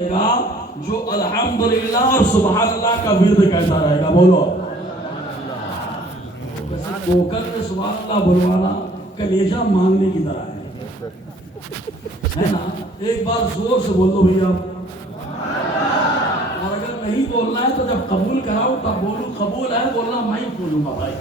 گا جو الحمدللہ اور سبحان اللہ کا ورد کہتا رہے گا. بولو کوکر میں سبحان اللہ بلوانا کلیجہ مانگنے کی طرح ہے نا. ایک بار زور سے بول دو بھیا, اور اگر نہیں بولنا ہے تو جب قبول کراؤ تب بولو قبول ہے, بولنا میں ہی بولوں گا بھائی.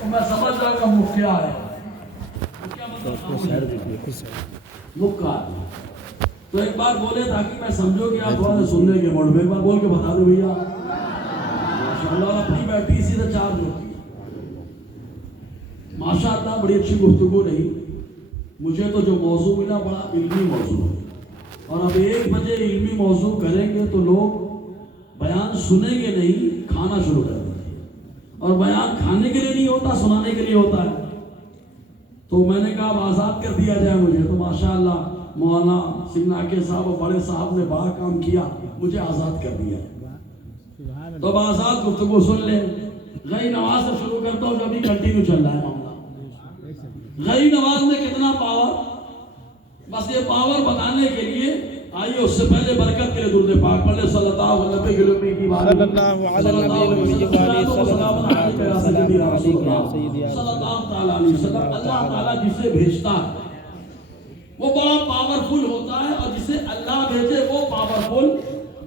تو میں سمجھ جاؤں گا مکیا ہے, مکہ. تو ایک بار بولے تاکہ میں سمجھو کہ آپ تھوڑا سننے کے موڈ میں, ایک بار بول کے بتا دو بھیا. ماشاءاللہ اپنی بیٹی اسی سے چارج ہوتی ہے ماشاءاللہ. بڑی اچھی گفتگو رہی. مجھے تو جو موضوع ملا بڑا علمی موضوع ہے, اور اب 1 بجے علمی موضوع کریں گے تو لوگ بیان سنیں گے نہیں, کھانا شروع کر دیں گے. اور بیان کھانے کے لیے نہیں ہوتا, سنانے کے لیے ہوتا ہے. تو میں نے کہا اب آزاد کر دیا جائے مجھے. تو ماشاءاللہ مولانا سنگناکے صاحب اور بڑے صاحب نے بڑا کام کیا, مجھے آزاد کر دیا. تو اب آزاد گفتگو سن لیں. غیر نواز سے شروع کرتا ہوں جو ابھی کنٹینیو چل رہا ہے معاملہ. غیر نواز میں کتنا پاور, بس یہ پاور بتانے کے لیے آئیے اس سے پہلے برکت کے لیے درود پاک پڑھ لیں. صلی اللہ علیہ وسلم کی بات, صلی اللہ علیہ وسلم. اللہ تعالیٰ جسے بھیجتا ہے وہ بڑا پاورفل ہوتا ہے, اور جسے اللہ بھیجے وہ پاورفل,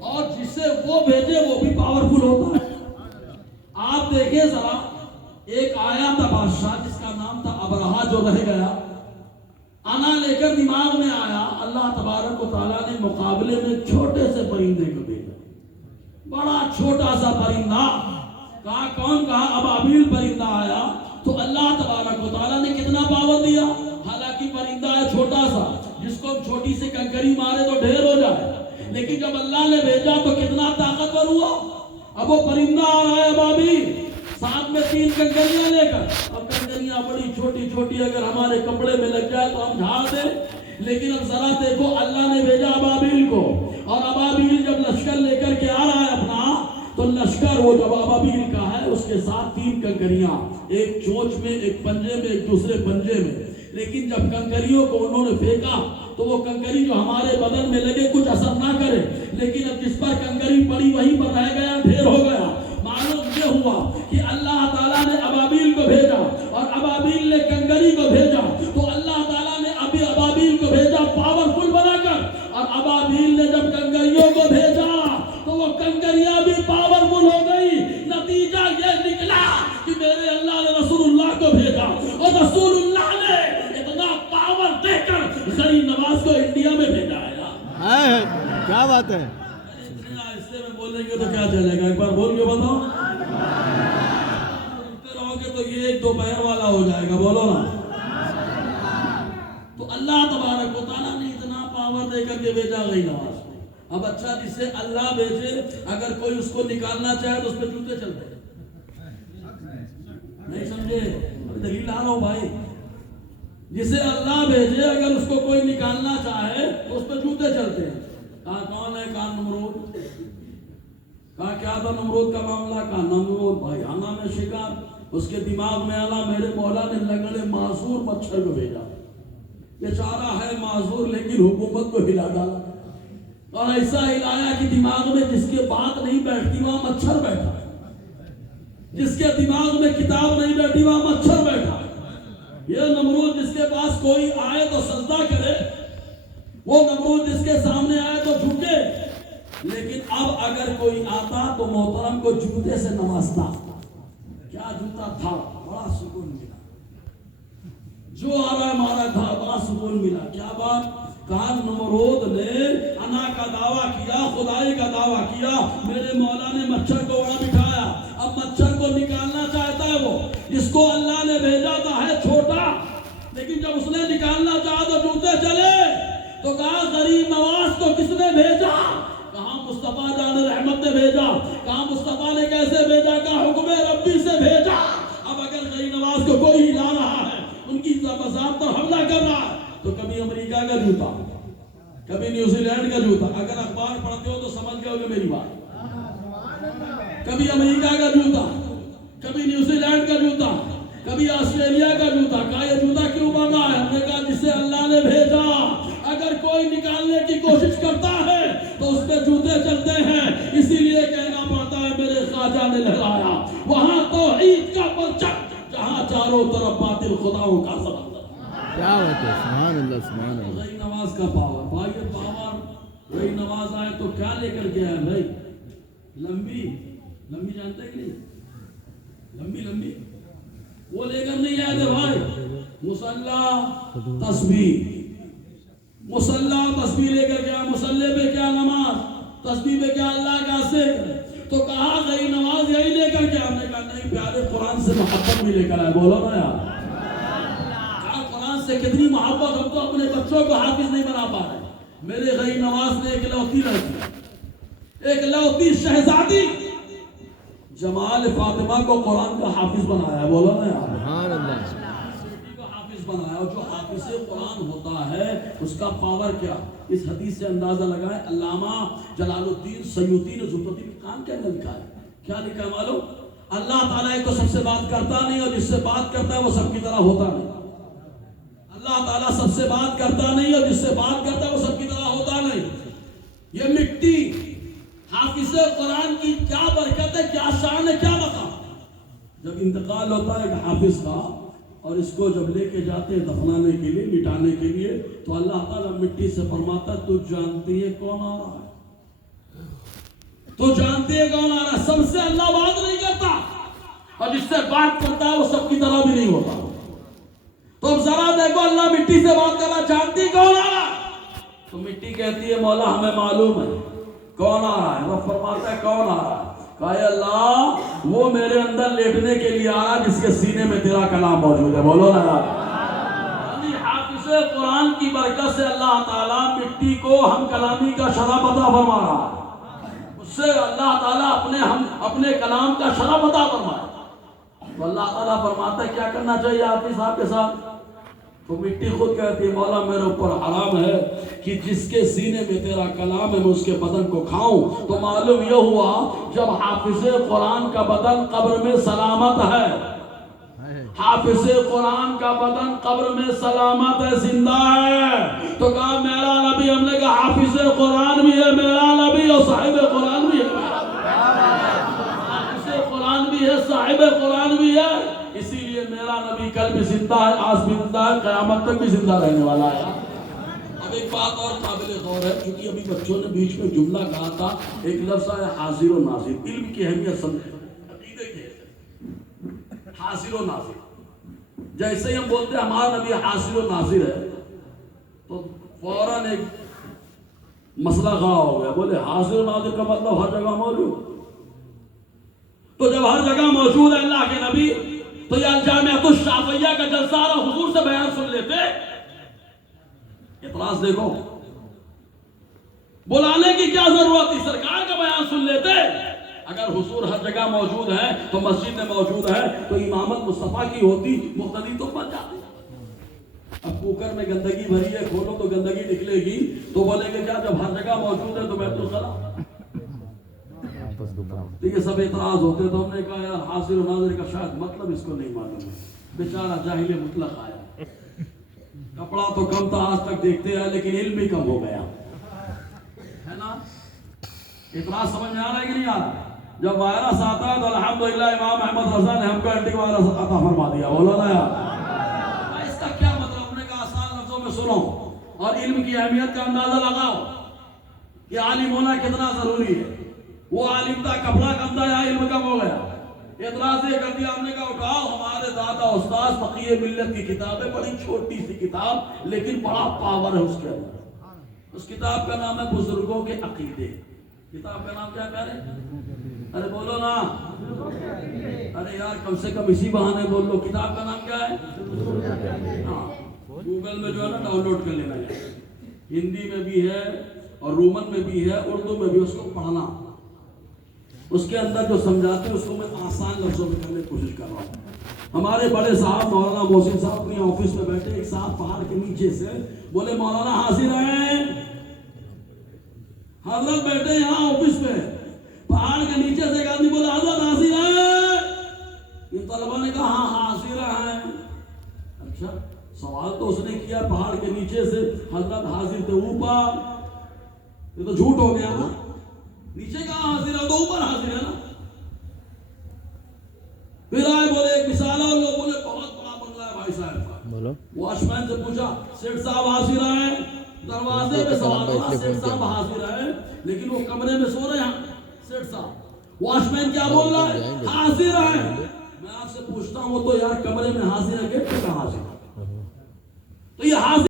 اور جسے وہ بھیجے وہ بھی پاورفل ہوتا ہے. آپ دیکھیں ذرا, ایک آیا تھا بادشاہ جس کا نام تھا ابرہا, جو رہ گیا. انا لے کر دماغ میں آیا, اللہ تبارک و تعالیٰ نے مقابلے میں چھوٹے سے پرندے کو بھیجا. بڑا چھوٹا سا پرندہ, کہا کون, کہا ابابیل پرندہ آیا. تو اللہ تبارک و تعالیٰ نے کتنا پاور دیا. حالانکہ پرندہ ہے چھوٹا سا, جس کو چھوٹی سی کنکری مارے تو ڈھیر ہو جائے, لیکن جب اللہ نے بھیجا تو کتنا طاقتور ہوا. اب وہ پرندہ آ رہا ہے ابابیل, ساتھ میں 3 کنکریاں لے کر. اب کنکریاں بڑی چھوٹی چھوٹی, اگر ہمارے کپڑے میں لگ جائے تو ہم جھاڑ دیں, لیکن اب ذرا دیکھو اللہ نے بھیجا ابابیل کو, اور ابابیل جب لشکر لے کر کے آ رہا ہے اپنا, تو لشکر وہ جب ابابیل کا ہے اس کے ساتھ 3 کنکریاں, ایک چونچ میں, ایک پنجے میں, ایک دوسرے پنجے میں. لیکن جب کنکریوں کو انہوں نے پھینکا تو وہ کنکری جو ہمارے بدن میں لگے کچھ اثر نہ کرے, لیکن اب جس پر کنکری پڑی وہیں پر رہ گیا, ڈھیر ہو گیا. معلوم یہ ہوا کہ اللہ تعالیٰ نے ابابیل کو بھیجا, اور ابابیل نے کنکری کو بھیجا. تو اللہ تعالیٰ نے ابھی ابابیل کو بھیجا پاورفل بنا کر, اور ابابیل نے جب کنکریوں کو بھیجا تو وہ کنکریاں بھی پاورفل ہو گئی. نتیجہ یہ نکلا کہ میرے اللہ نے رسول اللہ کو بھیجا, اور رسول اللہ نے اتنا پاور دے کر غریب نواز کو انڈیا میں بھیجا ہے. کیا بات ہے, اس میں بولیں گے تو کیا چلے گا, ایک بار بول کے بتاؤ. رہو گے تو یہ 1 دوپہر والا ہو جائے گا, بولو نا. تو اللہ تبارک و تعالیٰ نے اتنا پاور دے کر کے بھیجا غیر نواز کو. اب اچھا, جسے اللہ بھیجے اگر کوئی اس کو نکالنا چاہے تو اس پہ جوتے چلتے ہیں. نہیں سمجھے, دلیل آ رہا ہوں بھائی. جسے اللہ بھیجے اگر اس کو کوئی نکالنا چاہے تو اس پہ جوتے چلتے ہیں. کہا کون ہے, کہا نمرود. کہا کیا تھا نمرود کا معاملہ, کہا نمرود بھائی آنا میں شکار, اس کے دماغ میں آنا میرے مولا نے لنگڑے معذور مچھر کو بھیجا. بیچارہ ہے معذور لیکن حکومت کو ہلا ڈالا, اور ایسا ہلایا کہ دماغ میں جس کے بات نہیں بیٹھتی وہاں مچھر بیٹھا, جس کے دماغ میں کتاب نہیں بیٹھی وہاں مچھر بیٹھا. یہ نمرود جس کے پاس کوئی آئے تو سجدہ کرے, وہ نمرود جس کے سامنے آئے تو جھکے. لیکن اب اگر کوئی آتا تو محترم کو جوتے سے نوازتا. کیا جوتا تھا, بڑا سکون ملا. جو آ رہا ہے مارا تھا, بڑا سکون ملا. کیا بات, کہا نمرود نے انا کا دعویٰ کیا, خدائی کا دعویٰ کیا, میرے مولا نے مچھر کو وہاں بٹھایا. اب مچھر کو نکالنا چاہتا ہے وہ, جس کو اللہ نے بھیجا تھا ہے چھوٹا, لیکن جب اس نے نکالنا چاہا تو جوتے چلے. تو کہا غریب نواز کو کس نے بھیجا, کہاں مصطفیٰ جان رحمت نے بھیجا. کہاں مصطفیٰ نے کیسے بھیجا, کہا حکم ربی سے بھیجا. اب اگر غریب نواز کو کوئی ہلا رہا ہے, ان کی مذاہب پر حملہ کر رہا ہے, تو کبھی امریکہ کا جوتا, کبھی نیوزی لینڈ کا جوتا, اگر اخبار پڑھتے ہو تو سمجھ گئے ہوگے میری بات. کبھی امریکہ کا جوتا, کبھی نیوزی لینڈ کا جوتا, کبھی آسٹریلیا کا جوتا. کہا یہ جوتا کیوں مانگا ہے, ہم نے کہا جسے اللہ نے بھیجا اگر کوئی نکالنے کی کوشش کرتا ہے تو اس پہ راجا نے لہرایا، وہاں توحید کا پرچم، جہاں چاروں طرف باطل خداؤں کا سمندر۔ کیا بات ہے، سبحان اللہ سبحان اللہ۔ غیر نواز کا پاور، بھائی پاور غیر نواز آئے تو کیا لے کر کے آئے بھائی؟ لمبی جانتے کہ نہیں؟ لمبی وہ لے کر نہیں آئے تھے بھائی، مصلی تسبیح لے کر گیا، مصلی پہ کیا نماز، تسبیح پہ کیا اللہ کا ذکر، تو کہا غیر نواز یہی لے کر کے، ہم نے کہا نہیں، پیارے قرآن سے محبت بھی لے کر آئے، بولو نا یار، کہا قرآن سے کتنی محبت، ہم تو اپنے بچوں کو حافظ نہیں بنا پا رہے۔ میرے غیر نواز نے ایک لوتی شہزادی جمال فاطمہ کو قرآن کا حافظ بنایا، بولو نا یار، سبحان اللہ۔ کو حافظ بنایا، اور جو حافظ قرآن ہوتا ہے اس کا پاور کیا، اس حدیث سے اندازہ لگائے۔ علامہ جلال الدین سیوطی نے زبدۃ القان کیا لکھا ہے، کیا لکھا ہے معلوم؟ اللہ تعالیٰ ایک تو سب سے بات کرتا نہیں، اور جس سے بات کرتا ہے وہ سب کی طرح ہوتا نہیں۔ اللہ تعالیٰ سب سے بات کرتا نہیں، اور جس سے بات کرتا ہے وہ سب کی طرح ہوتا نہیں۔ یہ مٹی حافظ قرآن کی کیا برکت ہے، کیا شان ہے، کیا مقام۔ جب انتقال ہوتا ہے ایک حافظ کا، اور اس کو جب لے کے جاتے ہیں دفنانے کے لیے، مٹانے کے لیے، تو اللہ تعالیٰ مٹی سے فرماتا ہے تو جانتی ہے کون آ رہا ہے، تو جانتی ہے کون آ رہا ہے۔ سب سے اللہ بات نہیں کرتا، اور جس سے بات کرتا ہے وہ سب کی طرح بھی نہیں ہوتا۔ تو اب ذرا دیکھو، اللہ مٹی سے بات کرنا، جانتی کون آ رہا ہے، تو مٹی کہتی ہے مولا ہمیں معلوم ہے کون آ رہا ہے۔ وہ فرماتا ہے کون آ رہا ہے، کہا اے اللہ وہ میرے اندر لیٹنے کے لیے آ رہا جس کے سینے میں تیرا کلام موجود ہے، بولو نا یار۔ یعنی حافظ قرآن کی برکت سے اللہ تعالیٰ مٹی کو ہم کلامی کا شرف عطا فرما رہا ہے، اس سے اللہ تعالیٰ اپنے کلام کا شرف عطا فرمائے۔ تو اللہ تعالیٰ فرماتا ہے کیا کرنا چاہیے حافظ صاحب کے ساتھ، تو مٹی خود کہتی ہے مولا میرے اوپر حرام ہے کہ جس کے سینے میں تیرا کلام ہے میں اس کے بدن کو کھاؤں۔ تو معلوم یہ ہوا جب حافظ قرآن کا بدن قبر میں سلامت ہے، حافظ قرآن کا بدن قبر میں سلامت ہے، زندہ ہے، تو کہا میرا نبی، ہم نے کہا حافظ قرآن بھی ہے میرا نبی، اور صاحب قرآن بھی ہے، حافظ قرآن بھی ہے، صاحب قرآن بھی ہے، اسی لیے میرا نبی کل بھی زندہ ہے، آج بھی زندہ ہے، قیامت تک بھی زندہ رہنے والا ہے۔ اب ایک بات اور قابل غور ہے، کیونکہ ابھی بچوں نے بیچ میں جملہ کہا تھا، ایک لفظ ہے حاضر و ناظر، علم کی اہمیت سمجھیں، عقیدے کی اہمیت، حاضر و ناظر۔ جیسے ہی ہم بولتے ہیں ہمارا نبی حاضر و ناظر ہے، تو فوراً ایک مسئلہ کھڑا ہو گیا، بولے حاضر و ناظر کا مطلب ہر جگہ موجود، تو جب ہر جگہ موجود ہے اللہ کے نبی، تو یہ الجامعۃ الشافعیہ کا جلسہ حضور سے بیان سن لیتے۔ اعتراض دیکھو، بلانے کی کیا ضرورت تھی، سرکار کا بیان سن لیتے۔ اگر حضور ہر جگہ موجود ہے تو مسجد میں موجود ہے تو امامت مصطفیٰ کی ہوتی، مقتدی تو بن جاتی۔ اب کوکر میں گندگی بھری ہے، کھولو تو گندگی نکلے گی، تو بولیں گے کیا جب ہر جگہ موجود ہے تو بیت الخلا۔ یہ سب اعتراض ہوتے، تو ہم نے کہا یار حاضر و ناظر کا شاید مطلب اس کو نہیں معلوم ہے، بیچارہ جاہل مطلق آیا، کپڑا تو کم تھا آج تک دیکھتے ہیں لیکن علم بھی کم ہو گیا ہے نا۔ اعتراض سمجھ میں آ رہا ہے کہ نہیں آ رہا؟ جب وائرس آتا ہے تو الحمدللہ امام احمد رضا نے ہم کو اینٹی وائرس عطا فرما دیا، بولو نا یار۔ اس کا کیا مطلب، ہم نے کہا آسان لفظوں میں سنو اور علم کی اہمیت کا اندازہ لگاؤ کہ عالم ہونا کتنا ضروری ہے۔ وہ عالم تھا، کپڑا کم تھا، یا علم کم ہو گیا؟ اعتراض یہ کر دیا ہم نے کہا اٹھاؤ ہمارے دادا استاد فقیہ ملت کی کتاب ہے، بڑی چھوٹی سی کتاب لیکن بڑا پاور ہے اس کے اندر۔ اس کتاب کا نام ہے بزرگوں کے عقیدے۔ کتاب کا نام کیا ہے؟ ارے بولو نا، ارے یار کم سے کم اسی بہانے بول لو، کتاب کا نام کیا ہے؟ ہاں گوگل میں جو ہے نا ڈاؤن لوڈ کر لینا ہے، ہندی میں بھی ہے اور رومن میں بھی ہے، اردو میں بھی، اس کو پڑھنا، اس کے اندر جو سمجھاتے ہیں اس کو میں آسان لفظوں میں کرنے کی کوشش کر رہا ہوں۔ ہمارے بڑے صاحب مولانا محسن صاحب اپنی آفس میں بیٹھے، ایک صاحب پہاڑ کے نیچے سے بولے مولانا حاضر ہیں، حضرت بیٹھے یہاں آفس میں، پہاڑ کے نیچے سے ایک آدمی بولے حضرت حاضر ہیں، یہ طلبہ نے کہا ہاں حاضر ہیں۔ اچھا سوال تو اس نے کیا پہاڑ کے نیچے سے، حضرت حاضر تھے اوپر، یہ تو جھوٹ ہو گیا نا، نیچے کہاں حاضر ہے تو اوپر حاضر ہے نا۔ ڈالا اور لوگوں نے بہت بڑا بنگلہ ہے بھائی صاحب کا. بولو واچ مین سے پوچھا سیٹ صاحب حاضر ہیں؟ دروازے پہ سوال ہوا سیٹ صاحب حاضر ہیں لیکن وہ کمرے میں سو رہے ہیں. سیٹ صاحب واچ مین کیا بول رہا ہے؟ حاضر ہیں. میں آپ سے پوچھتا ہوں وہ تو یار کمرے میں حاضر ہے کہ کہاں حاضر ہے؟ تو یہ حاضر